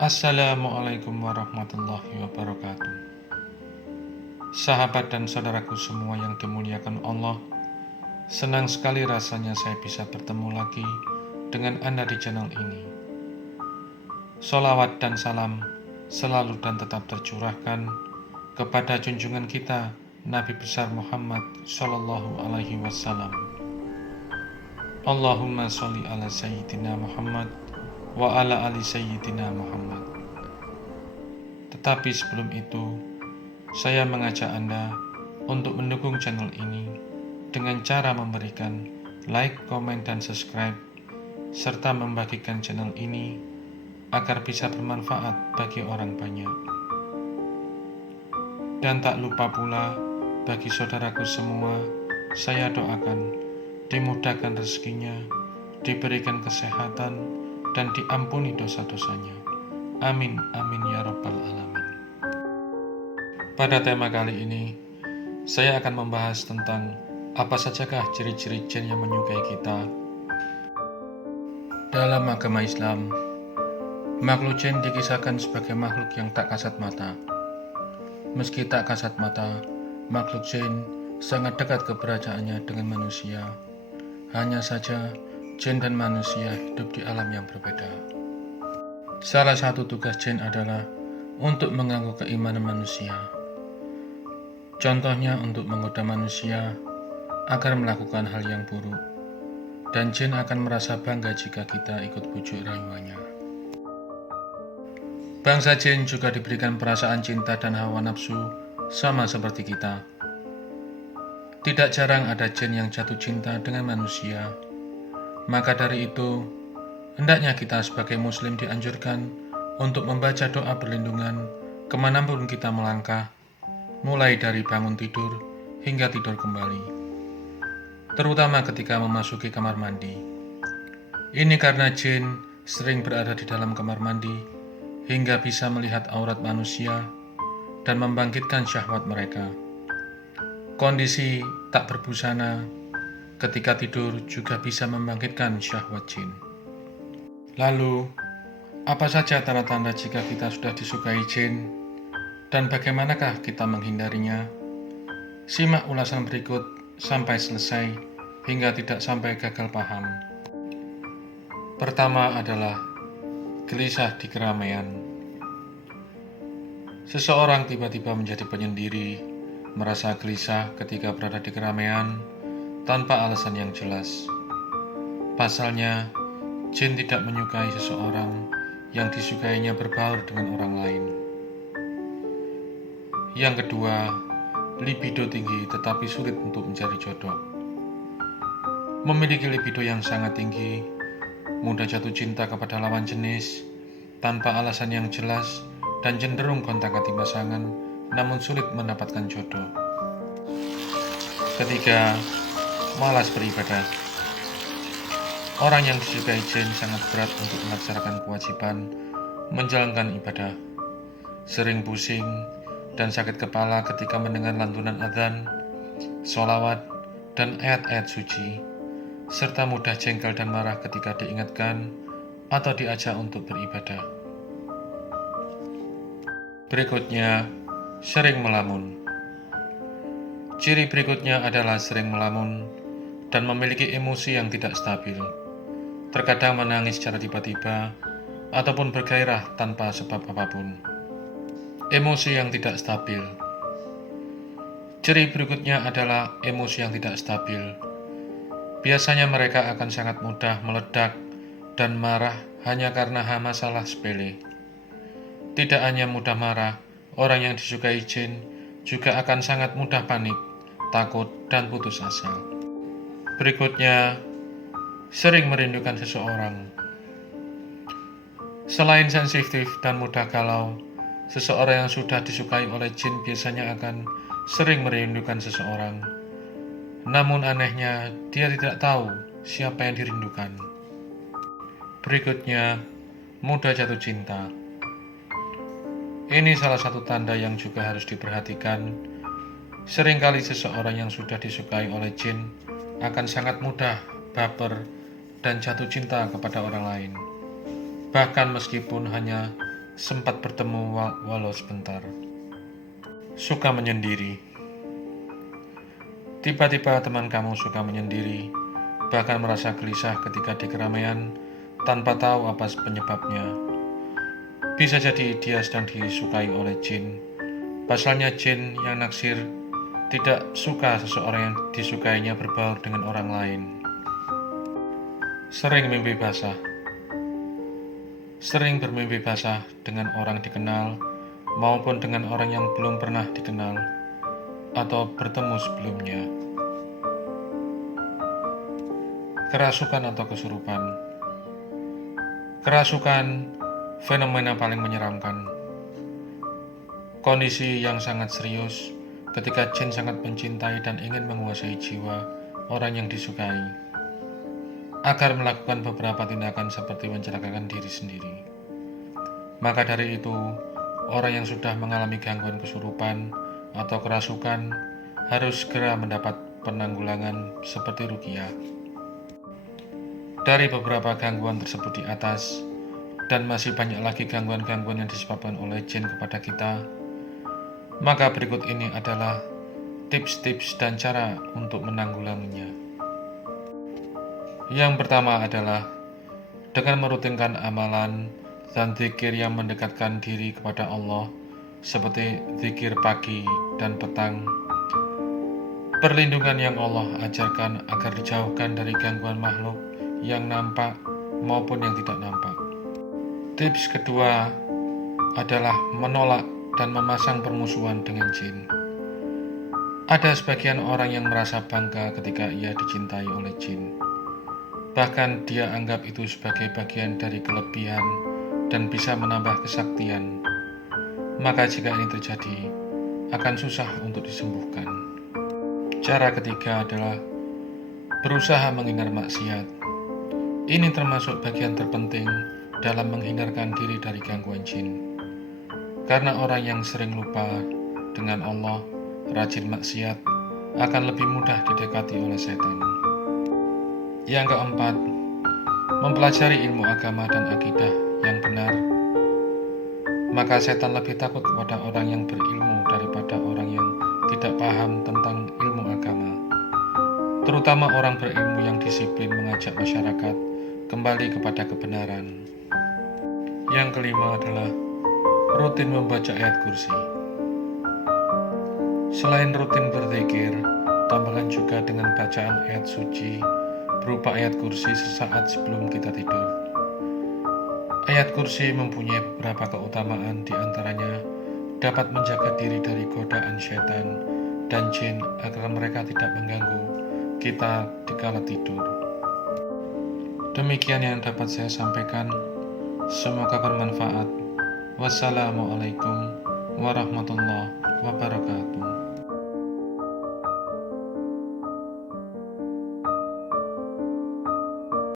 Assalamualaikum warahmatullahi wabarakatuh. Sahabat dan saudaraku semua yang dimuliakan Allah, senang sekali rasanya saya bisa bertemu lagi dengan Anda di channel ini. Sholawat dan salam selalu dan tetap tercurahkan kepada junjungan kita Nabi besar Muhammad Sallallahu Alaihi Wasallam. Allahumma sholli ala Sayyidina Muhammad wa ala ali Sayyidina Muhammad. Tetapi sebelum itu, saya mengajak Anda untuk mendukung channel ini dengan cara memberikan like, komen, dan subscribe, serta membagikan channel ini agar bisa bermanfaat bagi orang banyak. Dan tak lupa pula, bagi saudaraku semua, saya doakan dimudahkan rezekinya, diberikan kesehatan, dan diampuni dosa-dosanya. Amin, amin ya rabbal alamin. Pada tema kali ini, saya akan membahas tentang apa sajakah ciri-ciri jin yang menyukai kita. Dalam agama Islam, makhluk jin dikisahkan sebagai makhluk yang tak kasat mata. Meski tak kasat mata, makhluk jin sangat dekat keberajaannya dengan manusia. Hanya saja, jin dan manusia hidup di alam yang berbeda. Salah satu tugas jin adalah untuk mengganggu keimanan manusia. Contohnya untuk menggoda manusia agar melakukan hal yang buruk, dan jin akan merasa bangga jika kita ikut bujuk rayuannya. Bangsa jin juga diberikan perasaan cinta dan hawa nafsu sama seperti kita. Tidak jarang ada jin yang jatuh cinta dengan manusia. Maka dari itu, hendaknya kita sebagai muslim dianjurkan untuk membaca doa perlindungan kemanapun kita melangkah, mulai dari bangun tidur hingga tidur kembali, terutama ketika memasuki kamar mandi. Ini karena jin sering berada di dalam kamar mandi hingga bisa melihat aurat manusia dan membangkitkan syahwat mereka. Kondisi tak berbusana ketika tidur juga bisa membangkitkan syahwat jin. Lalu, apa saja tanda-tanda jika kita sudah disukai jin dan bagaimanakah kita menghindarinya? Simak ulasan berikut sampai selesai hingga tidak sampai gagal paham. Pertama adalah gelisah di keramaian. Seseorang tiba-tiba menjadi penyendiri, merasa gelisah ketika berada di keramaian tanpa alasan yang jelas. Pasalnya, jin tidak menyukai seseorang yang disukainya berbaur dengan orang lain. Yang kedua, libido tinggi tetapi sulit untuk mencari jodoh. Memiliki libido yang sangat tinggi, mudah jatuh cinta kepada lawan jenis tanpa alasan yang jelas dan cenderung gonta-ganti pasangan, namun sulit mendapatkan jodoh. Ketiga, malas beribadah. Orang yang disukai jin sangat berat untuk melaksanakan kewajiban menjalankan ibadah. Sering pusing dan sakit kepala ketika mendengar lantunan adzan, sholawat, dan ayat-ayat suci, serta mudah jengkel dan marah ketika diingatkan atau diajak untuk beribadah. Berikutnya, sering melamun. Ciri berikutnya adalah sering melamun dan memiliki emosi yang tidak stabil. Terkadang menangis secara tiba-tiba ataupun bergairah tanpa sebab apapun. Emosi yang tidak stabil. Ciri berikutnya adalah emosi yang tidak stabil. Biasanya mereka akan sangat mudah meledak dan marah hanya karena masalah sepele. Tidak hanya mudah marah, orang yang disukai jin juga akan sangat mudah panik, takut, dan putus asa. Berikutnya, sering merindukan seseorang. Selain sensitif dan mudah galau, seseorang yang sudah disukai oleh jin biasanya akan sering merindukan seseorang. Namun anehnya, dia tidak tahu siapa yang dirindukan. Berikutnya, mudah jatuh cinta. Ini salah satu tanda yang juga harus diperhatikan. Seringkali seseorang yang sudah disukai oleh jin akan sangat mudah baper dan jatuh cinta kepada orang lain. Bahkan meskipun hanya sempat bertemu walau sebentar. Suka menyendiri. Tiba-tiba teman kamu suka menyendiri, bahkan merasa gelisah ketika di keramaian tanpa tahu apa penyebabnya. Bisa jadi dia sedang disukai oleh jin. Pasalnya jin yang naksir tidak suka seseorang yang disukainya berbaur dengan orang lain. Sering mimpi basah. Sering bermimpi basah dengan orang dikenal maupun dengan orang yang belum pernah dikenal atau bertemu sebelumnya. Kerasukan atau kesurupan. Kerasukan fenomena paling menyeramkan. Kondisi yang sangat serius ketika jin sangat mencintai dan ingin menguasai jiwa orang yang disukai agar melakukan beberapa tindakan seperti mencelakakan diri sendiri. Maka dari itu, orang yang sudah mengalami gangguan kesurupan atau kerasukan harus segera mendapat penanggulangan seperti ruqyah. Dari beberapa gangguan tersebut di atas, dan masih banyak lagi gangguan-gangguan yang disebabkan oleh jin kepada kita, maka berikut ini adalah tips-tips dan cara untuk menanggulanginya. Yang pertama adalah dengan merutinkan amalan dan zikir yang mendekatkan diri kepada Allah, seperti zikir pagi dan petang, perlindungan yang Allah ajarkan agar dijauhkan dari gangguan makhluk yang nampak maupun yang tidak nampak. Tips kedua adalah menolak dan memasang permusuhan dengan jin. Ada sebagian orang yang merasa bangga ketika ia dicintai oleh jin. Bahkan dia anggap itu sebagai bagian dari kelebihan dan bisa menambah kesaktian. Maka jika ini terjadi, akan susah untuk disembuhkan. Cara ketiga adalah berusaha menghindar maksiat. Ini termasuk bagian terpenting dalam menghindarkan diri dari gangguan jin. Karena orang yang sering lupa dengan Allah, rajin maksiat, akan lebih mudah didekati oleh setan. Yang keempat, mempelajari ilmu agama dan akidah yang benar. Maka setan lebih takut kepada orang yang berilmu daripada orang yang tidak paham tentang ilmu agama. Terutama orang berilmu yang disiplin mengajak masyarakat kembali kepada kebenaran. Yang kelima adalah rutin membaca ayat kursi. Selain rutin berzikir, tambahkan juga dengan bacaan ayat suci berupa ayat kursi sesaat sebelum kita tidur. Ayat kursi mempunyai beberapa keutamaan, di antaranya dapat menjaga diri dari godaan setan dan jin agar mereka tidak mengganggu kita di kala tidur. Demikian yang dapat saya sampaikan. Semoga bermanfaat. Wassalamualaikum warahmatullahi wabarakatuh.